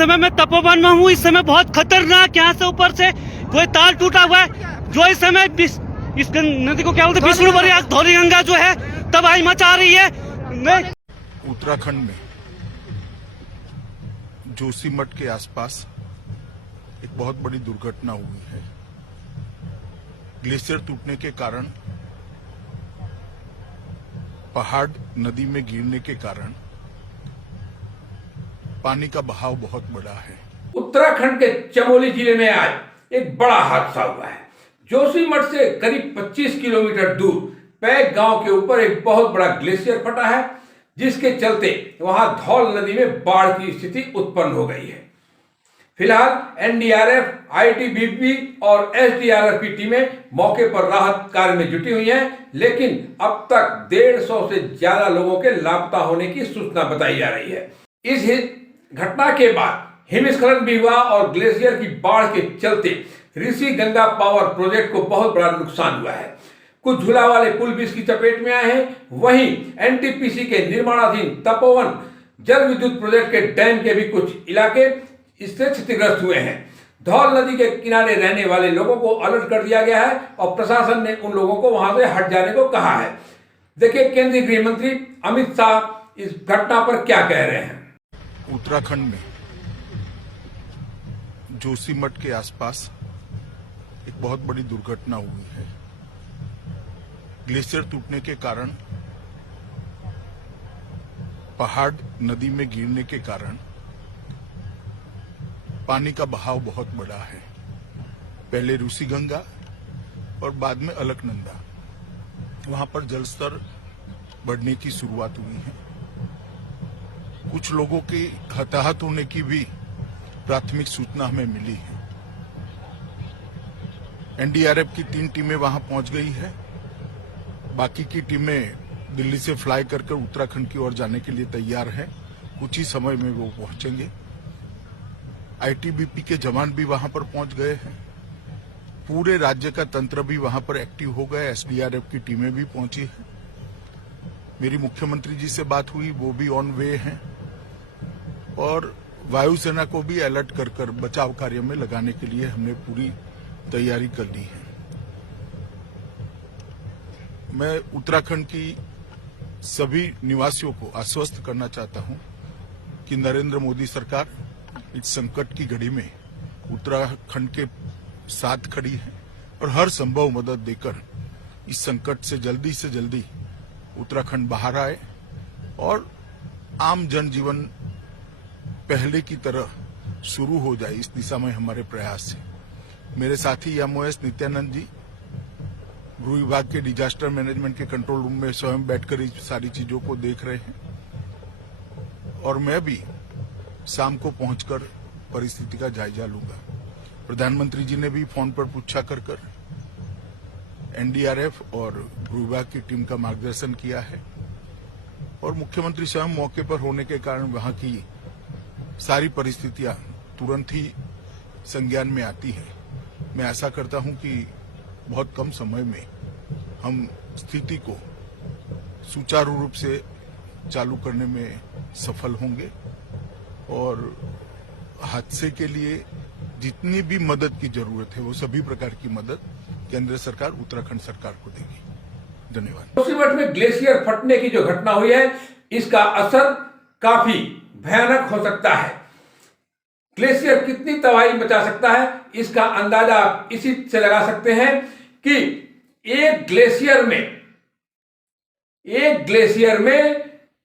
समय मैं तपोवन में हूँ। इस समय बहुत खतरनाक यहाँ से ऊपर से कोई तार टूटा हुआ है, जो इस समय इस नदी को क्या बोलते हैं, विष्णुवरी धौली गंगा जो है तबाही मचा रही है। उत्तराखंड में जोशीमठ के आसपास एक बहुत बड़ी दुर्घटना हुई है। ग्लेशियर टूटने के कारण, पहाड़ नदी में गिरने के कारण पानी का बहाव बहुत बड़ा है। उत्तराखंड के चमोली जिले में आज एक बड़ा हादसा हुआ है। जोशीमठ से करीब 25 किलोमीटर दूर पैग गांव के ऊपर एक बहुत बड़ा ग्लेशियर फटा है, जिसके चलते वहां धौल नदी में बाढ़ की स्थिति उत्पन्न हो गई है। फिलहाल एनडीआरएफ, आईटीबीपी और एसडीआरएफ की टीमें मौके पर राहत कार्य में जुटी हुई हैं, लेकिन अब तक 150 से ज्यादा लोगों के लापता होने की सूचना बताई जा रही है। इस घटना के बाद हिमस्खलन भी हुआ और ग्लेशियर की बाढ़ के चलते ऋषि गंगा पावर प्रोजेक्ट को बहुत बड़ा नुकसान हुआ है। कुछ झूला वाले पुल भी इसकी चपेट में आए हैं। वहीं एनटीपीसी के निर्माणाधीन तपोवन जल विद्युत प्रोजेक्ट के डैम के भी कुछ इलाके इससे क्षतिग्रस्त हुए हैं। धौल नदी के किनारे रहने वाले लोगों को अलर्ट कर दिया गया है और प्रशासन ने उन लोगों को वहां से हट जाने को कहा है। देखिए केंद्रीय गृह मंत्री अमित शाह इस घटना पर क्या कह रहे हैं। उत्तराखंड में जोशीमठ के आसपास एक बहुत बड़ी दुर्घटना हुई है। ग्लेशियर टूटने के कारण, पहाड़ नदी में गिरने के कारण पानी का बहाव बहुत बड़ा है। पहले ऋषि गंगा और बाद में अलकनंदा, वहां पर जलस्तर बढ़ने की शुरुआत हुई है। कुछ लोगों के हताहत होने की भी प्राथमिक सूचना हमें मिली है। एनडीआरएफ की 3 टीमें वहां पहुंच गई है। बाकी की टीमें दिल्ली से फ्लाई करके उत्तराखंड की ओर जाने के लिए तैयार हैं। कुछ ही समय में वो पहुंचेंगे। आईटीबीपी के जवान भी वहां पर पहुंच गए हैं। पूरे राज्य का तंत्र भी वहां पर एक्टिव हो गया। एसडीआरएफ की टीमें भी पहुंची हैं। मेरी मुख्यमंत्री जी से बात हुई, वो भी ऑन वे हैं और वायुसेना को भी अलर्ट कर बचाव कार्य में लगाने के लिए हमने पूरी तैयारी कर ली है। मैं उत्तराखंड की सभी निवासियों को आश्वस्त करना चाहता हूं कि नरेंद्र मोदी सरकार इस संकट की घड़ी में उत्तराखंड के साथ खड़ी है और हर संभव मदद देकर इस संकट से जल्दी उत्तराखंड बाहर आए और आम जनजीवन पहले की तरह शुरू हो जाए। इस दिशा में हमारे प्रयास है। मेरे साथी एमओएस नित्यानंद जी गृह विभाग के डिजास्टर मैनेजमेंट के कंट्रोल रूम में स्वयं बैठकर इस सारी चीजों को देख रहे हैं और मैं भी शाम को पहुंचकर परिस्थिति का जायजा लूंगा। प्रधानमंत्री जी ने भी फोन पर पूछा कर एनडीआरएफ और गृह विभाग की टीम का मार्गदर्शन किया है और मुख्यमंत्री स्वयं मौके पर होने के कारण वहां की सारी परिस्थितियां तुरंत ही संज्ञान में आती हैं। मैं आशा करता हूं कि बहुत कम समय में हम स्थिति को सुचारू रूप से चालू करने में सफल होंगे और हादसे के लिए जितनी भी मदद की जरूरत है वो सभी प्रकार की मदद केंद्र सरकार उत्तराखंड सरकार को देगी। धन्यवाद। जोशीमठ में ग्लेशियर फटने की जो घटना हुई है, इसका असर काफी भयानक हो सकता है। ग्लेशियर कितनी तबाही मचा सकता है, इसका अंदाजा आप इसी से लगा सकते हैं कि एक ग्लेशियर में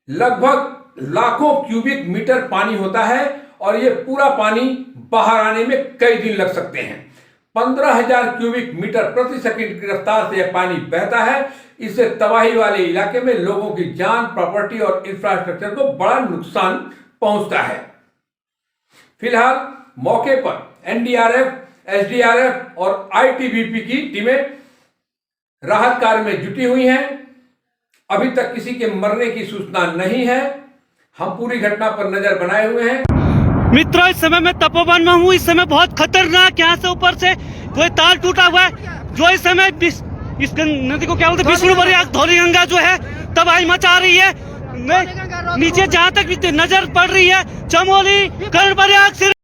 लगभग लाखों क्यूबिक मीटर पानी होता है और ये पूरा पानी बाहर आने में कई दिन लग सकते हैं। 15,000 क्यूबिक मीटर प्रति सेकंड की रफ्तार से यह पानी बहता है। इससे तबाही वाले इलाके में लोगों की जान, प्रॉपर्टी और इंफ्रास्ट्रक्चर को बड़ा नुकसान पहुंचता है। फिलहाल मौके पर एनडीआरएफ, एसडीआरएफ और आईटीबीपी की टीमें राहत कार्य में जुटी हुई हैं। अभी तक किसी के मरने की सूचना नहीं है। हम पूरी घटना पर नजर बनाए हुए हैं। मित्रों, इस समय मैं तपोवन में हूँ। इस समय बहुत खतरनाक यहाँ से ऊपर से कोई तार टूटा हुआ है, जो इस समय इस नदी को क्या बोलते हैं, विष्णुवरी धौली गंगा जो है तबाही मचा रही है। नीचे जहाँ तक नजर पड़ रही है चमोली कर्णप्रयाग